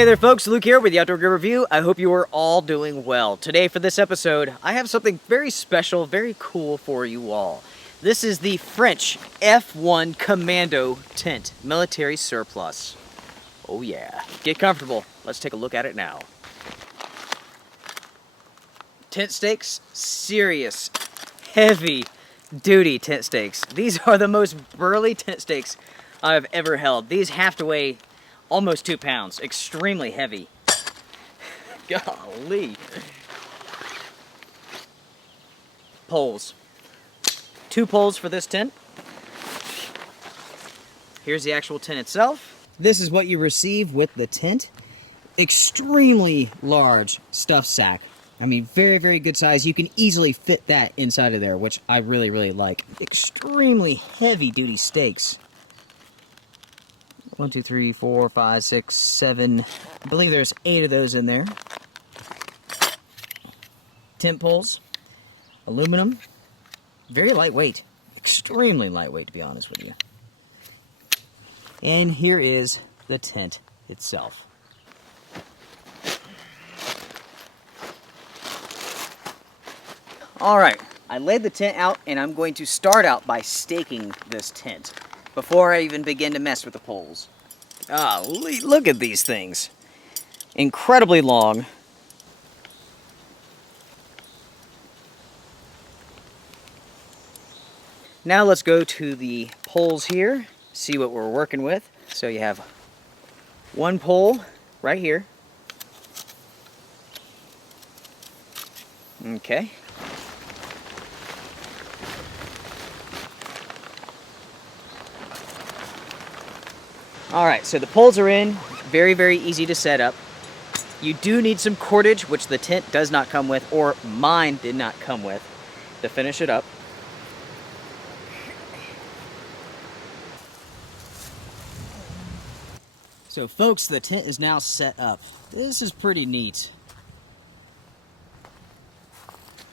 Hey there folks, Luke here with the Outdoor Gear Review. I hope you are all doing well. Today for this episode, I have something very special, very cool for you all. This is the French F1 Commando Tent, military surplus. Oh yeah, get comfortable. Let's take a look at it now. Tent stakes, serious, heavy duty tent stakes. These are the most burly tent stakes I've ever held. These have to weigh almost 2 pounds, extremely heavy. Golly. Poles. 2 poles for this tent. Here's the actual tent itself. This is what you receive with the tent. Extremely large stuff sack. I mean, very, very good size. You can easily fit that inside of there, which I really, really like. Extremely heavy duty stakes. 1, 2, 3, 4, 5, 6, 7. I believe there's 8 of those in there. Tent poles, aluminum, very lightweight, extremely lightweight to be honest with you. And here is the tent itself. All right, I laid the tent out and I'm going to start out by staking this tent before I even begin to mess with the poles. Look at these things. Incredibly long. Now let's go to the poles here, see what we're working with. So you have one pole right here. Okay. Alright, so the poles are in, very, very easy to set up. You do need some cordage, which the tent does not come with, or mine did not come with, to finish it up. So folks, the tent is now set up. This is pretty neat.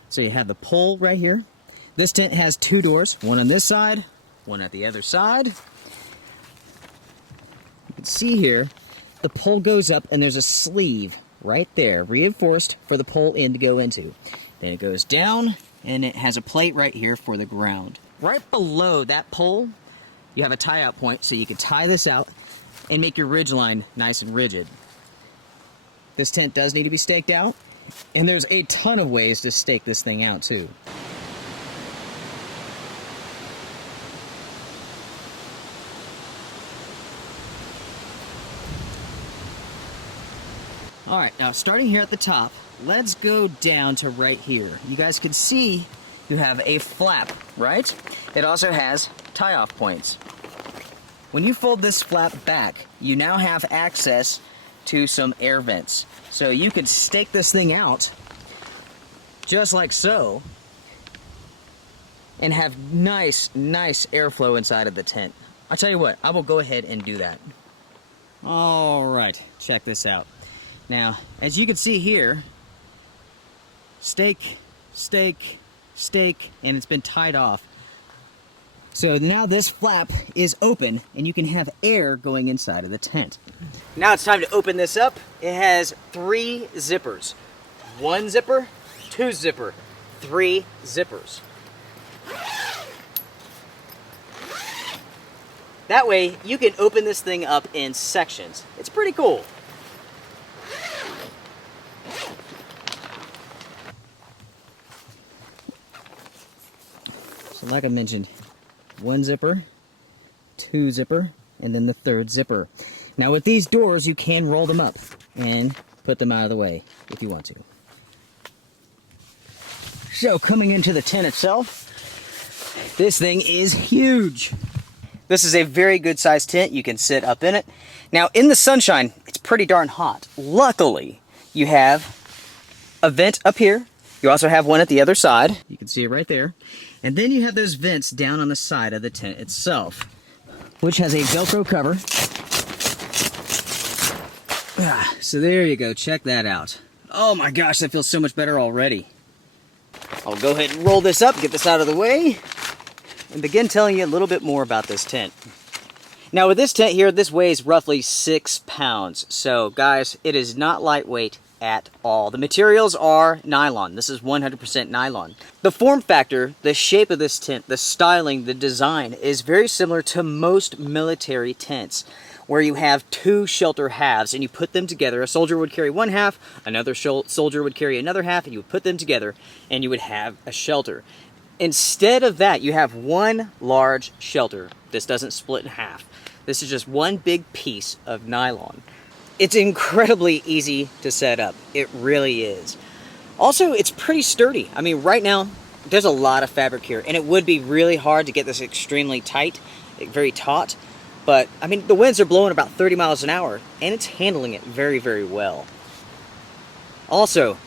So you have the pole right here. This tent has 2 doors, one on this side, one at the other side. You can see here, the pole goes up and there's a sleeve right there, reinforced for the pole end to go into. Then it goes down and it has a plate right here for the ground. Right below that pole, you have a tie-out point so you can tie this out and make your ridge line nice and rigid. This tent does need to be staked out, and there's a ton of ways to stake this thing out too. Alright, now starting here at the top, let's go down to right here. You guys can see you have a flap, right? It also has tie-off points. When you fold this flap back, you now have access to some air vents. So you could stake this thing out, just like so, and have nice, nice airflow inside of the tent. I'll tell you what, I will go ahead and do that. Alright, check this out. Now, as you can see here, stake, stake, stake, and it's been tied off. So now this flap is open and you can have air going inside of the tent. Now it's time to open this up. It has 3 zippers. 1 zipper, 2 zipper, 3 zippers. That way you can open this thing up in sections. It's pretty cool. So like I mentioned, 1 zipper, 2 zipper, and then the 3rd zipper. Now with these doors, you can roll them up and put them out of the way if you want to. So coming into the tent itself, this thing is huge. This is a very good sized tent. You can sit up in it. Now in the sunshine, it's pretty darn hot. Luckily, you have a vent up here. You also have one at the other side. You can see it right there. And then you have those vents down on the side of the tent itself, which has a Velcro cover. So there you go, check that out. Oh my gosh, that feels so much better already. I'll go ahead and roll this up, get this out of the way, and begin telling you a little bit more about this tent. Now with this tent here, this weighs roughly 6 pounds. So guys, it is not lightweight at all. The materials are nylon. This is 100% nylon. The form factor, the shape of this tent, the styling, the design is very similar to most military tents, where you have two shelter halves and you put them together. A soldier would carry one half, another soldier would carry another half, and you would put them together and you would have a shelter. Instead of that, you have one large shelter. This doesn't split in half. This is just one big piece of nylon. It's incredibly easy to set up. It really is. Also, it's pretty sturdy. I mean, right now, there's a lot of fabric here, and it would be really hard to get this extremely tight, very taut. But, I mean, the winds are blowing about 30 miles an hour, and it's handling it very, very well. Also,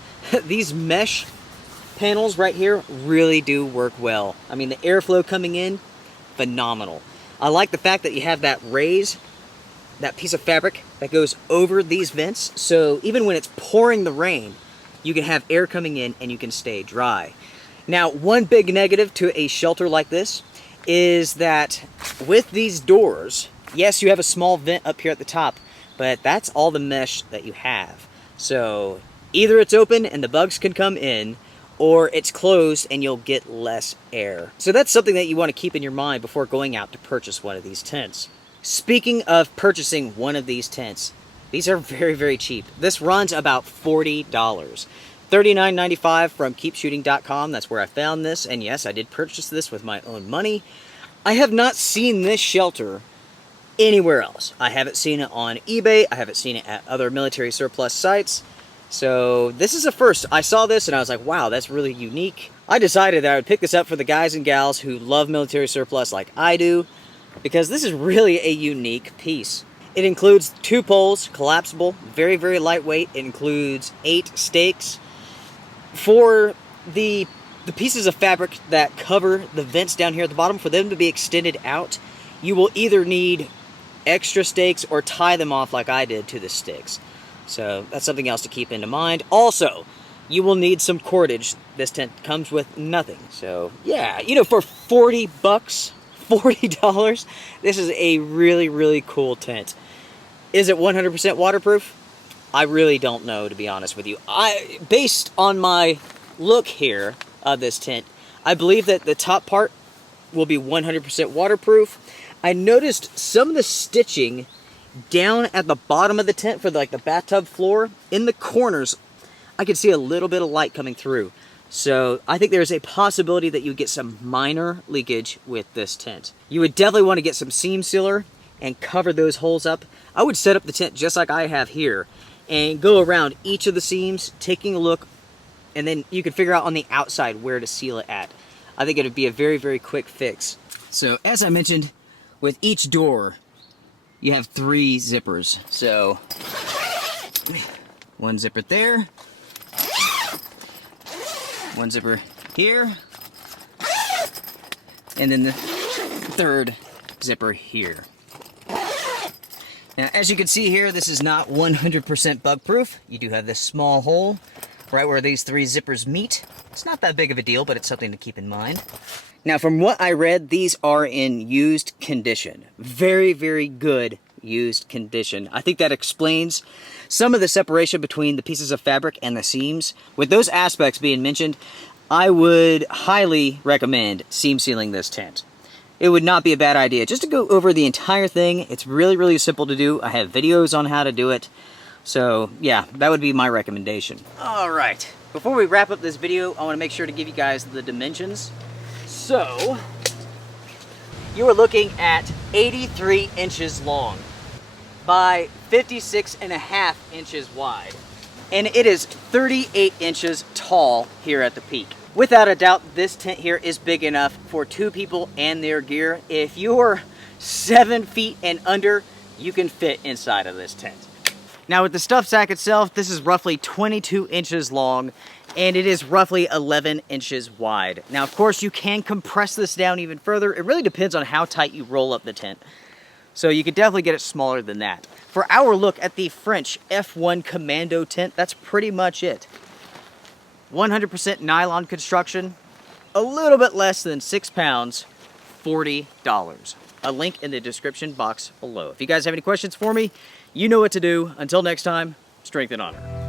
these mesh panels right here really do work well. I mean, the airflow coming in, phenomenal. I like the fact that you have that raise, that piece of fabric that goes over these vents, so even when it's pouring the rain, you can have air coming in and you can stay dry. Now, one big negative to a shelter like this is that with these doors, yes, you have a small vent up here at the top, but that's all the mesh that you have. So either it's open and the bugs can come in, or it's closed and you'll get less air. So that's something that you want to keep in your mind before going out to purchase one of these tents. Speaking of purchasing one of these tents, these are very, very cheap. This runs about $40. $39.95 from keepshooting.com. That's where I found this. And yes, I did purchase this with my own money. I have not seen this shelter anywhere else. I haven't seen it on eBay. I haven't seen it at other military surplus sites. So this is a first. I saw this and I was like, wow, that's really unique. I decided that I would pick this up for the guys and gals who love military surplus like I do, because this is really a unique piece. It includes 2 poles, collapsible, very, very lightweight. It includes 8 stakes. For the pieces of fabric that cover the vents down here at the bottom, for them to be extended out, you will either need extra stakes or tie them off like I did to the sticks. So that's something else to keep into mind. Also, you will need some cordage. This tent comes with nothing. So yeah, you know, for 40 bucks, $40, this is a really, really cool tent. Is it 100% waterproof? I really don't know, to be honest with you. Based on my look here of this tent, I believe that the top part will be 100% waterproof. I noticed some of the stitching down at the bottom of the tent for like the bathtub floor, in the corners, I could see a little bit of light coming through. So I think there's a possibility that you get some minor leakage with this tent. You would definitely want to get some seam sealer and cover those holes up. I would set up the tent just like I have here and go around each of the seams, taking a look, and then you can figure out on the outside where to seal it at. I think it would be a very, very quick fix. So as I mentioned, with each door, you have 3 zippers. So, one zipper there, one zipper here, and then the 3rd zipper here. Now, as you can see here, this is not 100% bug proof. You do have this small hole right where these 3 zippers meet. It's not that big of a deal, but it's something to keep in mind. Now, from what I read, these are in used condition. Very, very good used condition. I think that explains some of the separation between the pieces of fabric and the seams. With those aspects being mentioned, I would highly recommend seam sealing this tent. It would not be a bad idea just to go over the entire thing. It's really, really simple to do. I have videos on how to do it. So yeah, that would be my recommendation. All right, before we wrap up this video, I want to make sure to give you guys the dimensions. So, you are looking at 83 inches long by 56.5 inches wide. And it is 38 inches tall here at the peak. Without a doubt, this tent here is big enough for 2 people and their gear. If you're 7 feet and under, you can fit inside of this tent. Now with the stuff sack itself, this is roughly 22 inches long and it is roughly 11 inches wide. Now, of course, you can compress this down even further. It really depends on how tight you roll up the tent. So you could definitely get it smaller than that. For our look at the French F1 Commando Tent, that's pretty much it. 100% nylon construction, a little bit less than 6 pounds, $40. a link in the description box below. If you guys have any questions for me, you know what to do. Until next time, strength and honor.